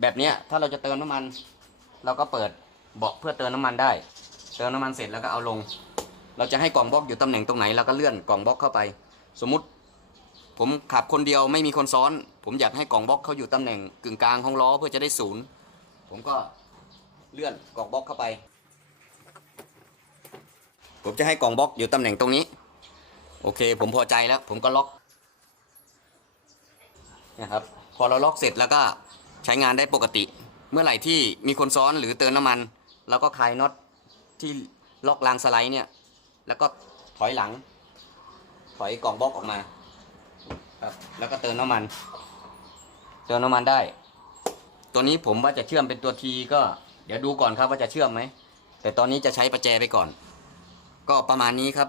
แบบเนี้ยถ้าเราจะเติมน้ำมัน เราก็เปิดเบาะเพื่อเติมน้ำมันได้ เติมน้ำมันเสร็จแล้วก็เอาลง เราจะให้กล่องบล็อกอยู่ตำแหน่งตรงไหนเราก็เลื่อนกล่องบล็อกเข้าไป สมมุติ ผมขับคนเดียวไม่มีคนซ้อน ผมอยากให้กล่องบล็อกเขาอยู่ตำแหน่งกึ่งกลางของล้อเพื่อจะได้ศูนย์ผมก็เลื่อนกล่องบล็อกเข้าไป ผมจะให้กล่องบล็อกอยู่ตำแหน่งตรงนี้ โอเค ผมพอใจแล้ว ผมก็ล็อกนะครับพอเราล็อกเสร็จแล้วก็ ใช้งานได้ปกติ เมื่อไหร่ที่มีคนซ้อนหรือเติมน้ำมันเราก็คลายน็อตที่ล็อกรางสไลด์เนี่ย แล้วก็ถอยหลัง ถอยกล่องบล็อกออกมาครับแล้วก็เติมน้ำมัน เติมน้ำมันได้ ตัวนี้ผมว่าจะเชื่อมเป็นตัวทีก็ เดี๋ยวดูก่อนครับว่าจะเชื่อมไหมแต่ตอนนี้จะใช้ประแจไปก่อน ก็ประมาณนี้ครับ